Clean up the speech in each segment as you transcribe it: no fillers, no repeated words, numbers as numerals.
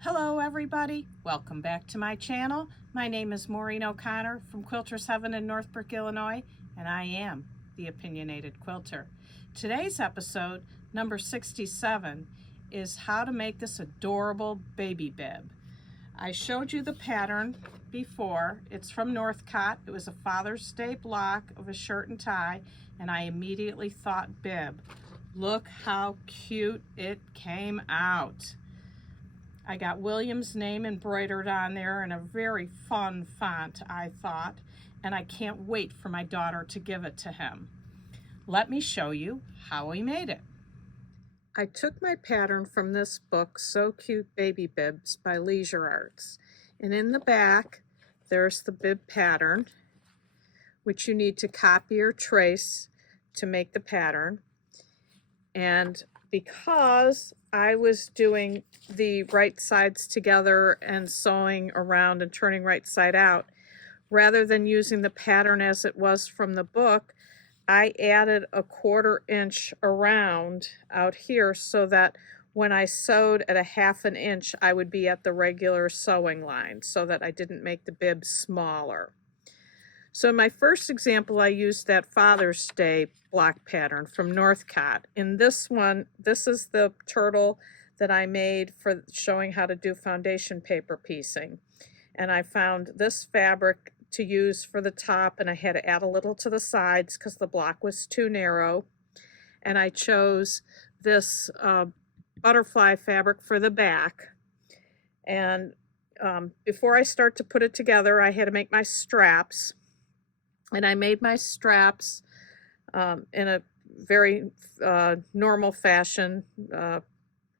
Hello everybody, welcome back to my channel. My name is Maureen O'Connor from Quilters Heaven in Northbrook, Illinois, and I am the Opinionated Quilter. Today's episode, number 67, is how to make this adorable baby bib. I showed you the pattern before. It's from Northcott. It was a Father's Day block of a shirt and tie, and I immediately thought bib. Look how cute it came out. I got William's name embroidered on there in a very fun font, I thought, and I can't wait for my daughter to give it to him. Let me show you how we made it. I took my pattern from this book, So Cute Baby Bibs by Leisure Arts, and in the back there's the bib pattern, which you need to copy or trace to make the pattern. And because I was doing the right sides together and sewing around and turning right side out, rather than using the pattern as it was from the book, I added a 1/4 inch around out here so that when I sewed at a 1/2 inch, I would be at the regular sewing line so that I didn't make the bib smaller. So in my first example, I used that Father's Day block pattern from Northcott. In this one, this is the turtle that I made for showing how to do foundation paper piecing. And I found this fabric to use for the top, and I had to add a little to the sides because the block was too narrow. And I chose this butterfly fabric for the back. And before I start to put it together, I had to make my straps. And I made my straps in a very normal fashion,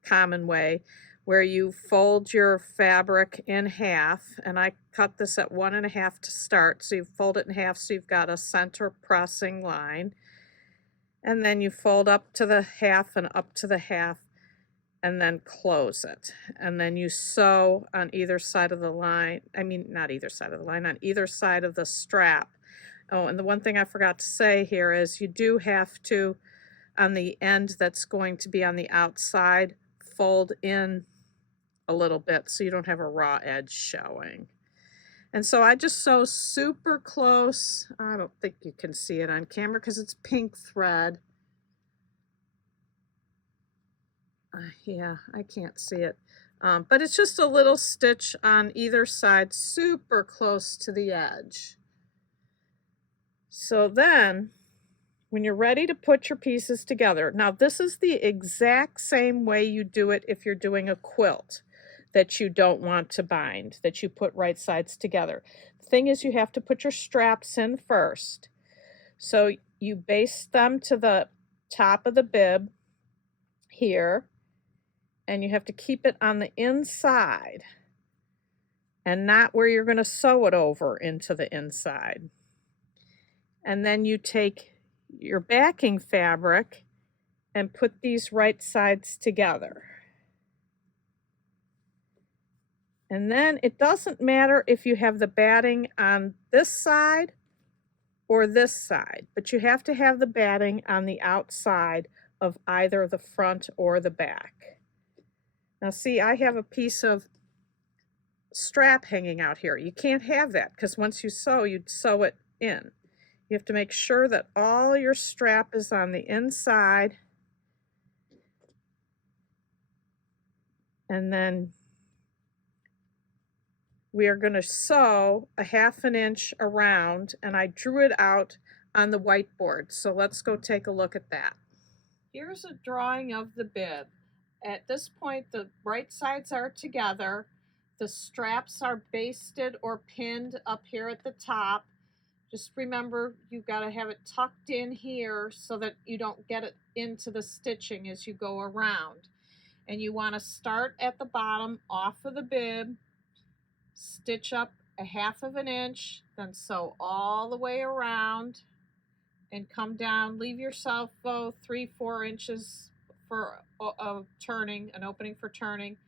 common way, where you fold your fabric in half, and I cut this at 1 1/2 to start, so you fold it in half so you've got a center pressing line, and then you fold up to the half and up to the half, and then close it, and then you sew on either side of the line, not either side of the line, on either side of the strap. Oh, and the one thing I forgot to say here is you do have to, on the end that's going to be on the outside, fold in a little bit so you don't have a raw edge showing. And so I just sew super close. I don't think you can see it on camera because it's pink thread. Yeah, I can't see it. But it's just a little stitch on either side, super close to the edge. So then, when you're ready to put your pieces together, now this is the exact same way you do it if you're doing a quilt that you don't want to bind, that you put right sides together. The thing is, you have to put your straps in first. So you baste them to the top of the bib here, and you have to keep it on the inside and not where you're going to sew it over into the inside. And then you take your backing fabric and put these right sides together. And then it doesn't matter if you have the batting on this side or this side, but you have to have the batting on the outside of either the front or the back. Now see, I have a piece of strap hanging out here. You can't have that because once you sew, you'd sew it in. You have to make sure that all your strap is on the inside, and then we are going to sew a 1/2 inch around, and I drew it out on the whiteboard. So let's go take a look at that. Here's a drawing of the bib. At this point, the right sides are together. The straps are basted or pinned up here at the top. Just remember, you've got to have it tucked in here so that you don't get it into the stitching as you go around. And you want to start at the bottom off of the bib, stitch up a 1/2 inch, then sew all the way around and come down. Leave yourself 3-4 inches for turning, an opening for turning.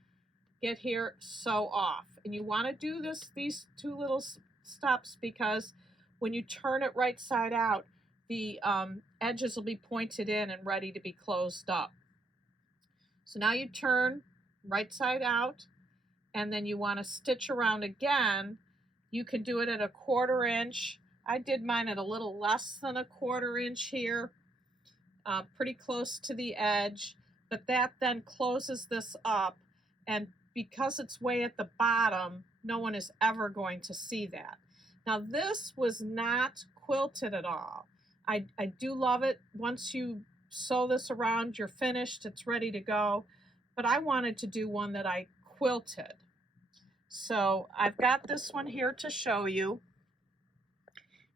Get here, sew off. And you want to do these two little steps because when you turn it right side out, the edges will be pointed in and ready to be closed up. So now you turn right side out, and then you want to stitch around again, you can do it at 1/4 inch. I did mine at a little less than 1/4 inch here, pretty close to the edge, but that then closes this up, and because it's way at the bottom, no one is ever going to see that. Now this was not quilted at all. I do love it. Once you sew this around, you're finished, it's ready to go, but I wanted to do one that I quilted. So I've got this one here to show you.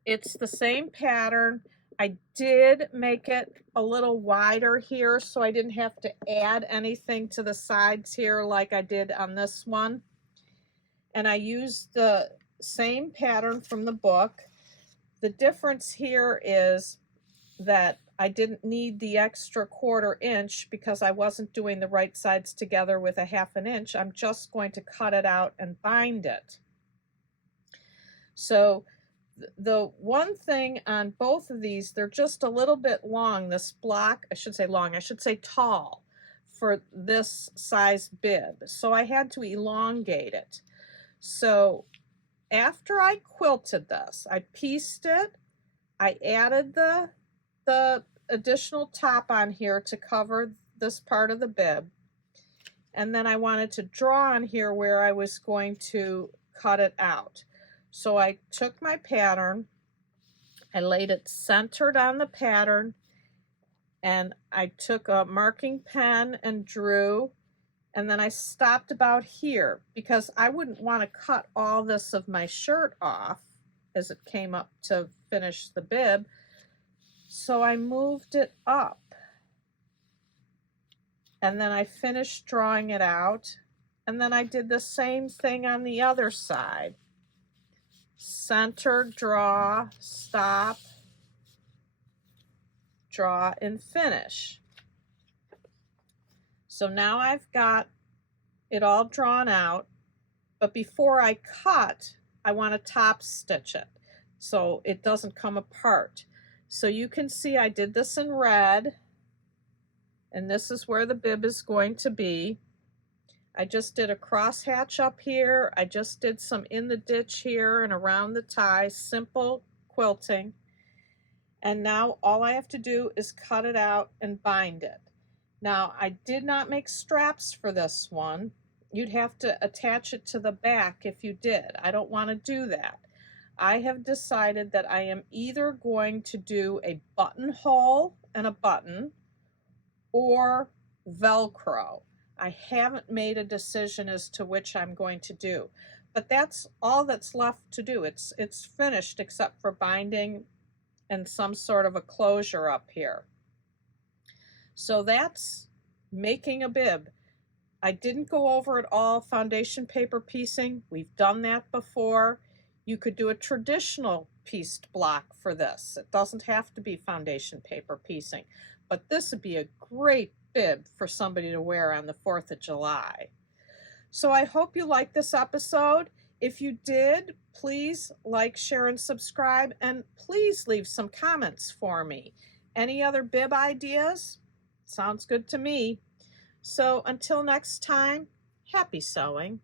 It's the same pattern. I did make it a little wider here so I didn't have to add anything to the sides here like I did on this one. And I used the same pattern from the book. The difference here is that I didn't need the extra 1/4 inch because I wasn't doing the right sides together with a 1/2 inch. I'm just going to cut it out and bind it. So the one thing on both of these, they're just a little bit long. This block, I should say long, I should say tall for this size bib. So I had to elongate it. So after I quilted this, I pieced it, I added the additional top on here to cover this part of the bib, and then I wanted to draw on here where I was going to cut it out. So I took my pattern, I laid it centered on the pattern, and I took a marking pen and drew, and then I stopped about here because I wouldn't want to cut all this of my shirt off as it came up to finish the bib. So I moved it up, and then I finished drawing it out, and then I did the same thing on the other side. Center, draw, stop, draw, and finish. So now I've got it all drawn out, but before I cut, I want to top stitch it so it doesn't come apart. So you can see I did this in red, and this is where the bib is going to be. I just did a crosshatch up here. I just did some in the ditch here and around the tie, simple quilting. And now all I have to do is cut it out and bind it. Now I did not make straps for this one. You'd have to attach it to the back if you did. I don't want to do that. I have decided that I am either going to do a buttonhole and a button or Velcro. I haven't made a decision as to which I'm going to do, but that's all that's left to do. It's finished except for binding and some sort of a closure up here. So that's making a bib. I didn't go over it all foundation paper piecing. We've done that before. You could do a traditional pieced block for this. It doesn't have to be foundation paper piecing, but this would be a great bib for somebody to wear on the 4th of July. So I hope you liked this episode. If you did, please like, share, and subscribe, and please leave some comments for me. Any other bib ideas? Sounds good to me. So until next time, happy sewing.